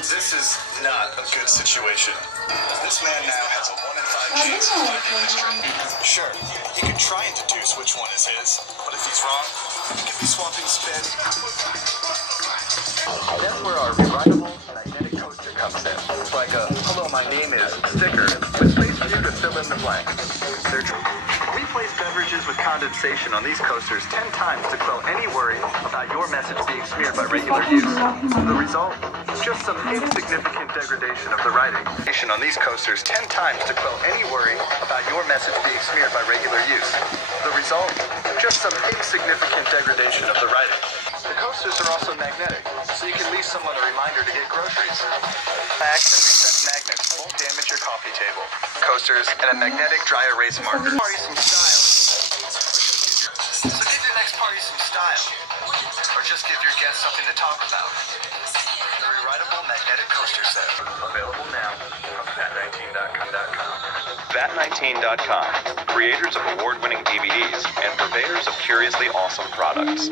This is not a good situation. This man now has a 1 in 5 chance of finding this trend. Sure, he could try and deduce which one is his, but if he's wrong, he could be swapping spin. That's where our rewritable magnetic coaster comes in. It's like a "Hello, my name is" sticker with space for you to fill in the blank. We place beverages with condensation on these coasters 10 times to quell any worry about your message being smeared by regular use. The result? Just some insignificant degradation of the writing. On these coasters 10 times to quell any worry about your message being smeared by regular use. The result? Just some insignificant degradation of the writing. The coasters are also magnetic, so you can leave someone a reminder to get groceries. Max and recessed magnets won't damage your coffee table. Coasters and a magnetic dry erase marker. Party some style. So give your next party some style. Or just give your guests something to talk about. The rewritable magnetic coaster set. Available now from VAT19.com. VAT19.com. Creators of award-winning DVDs and purveyors of curiously awesome products.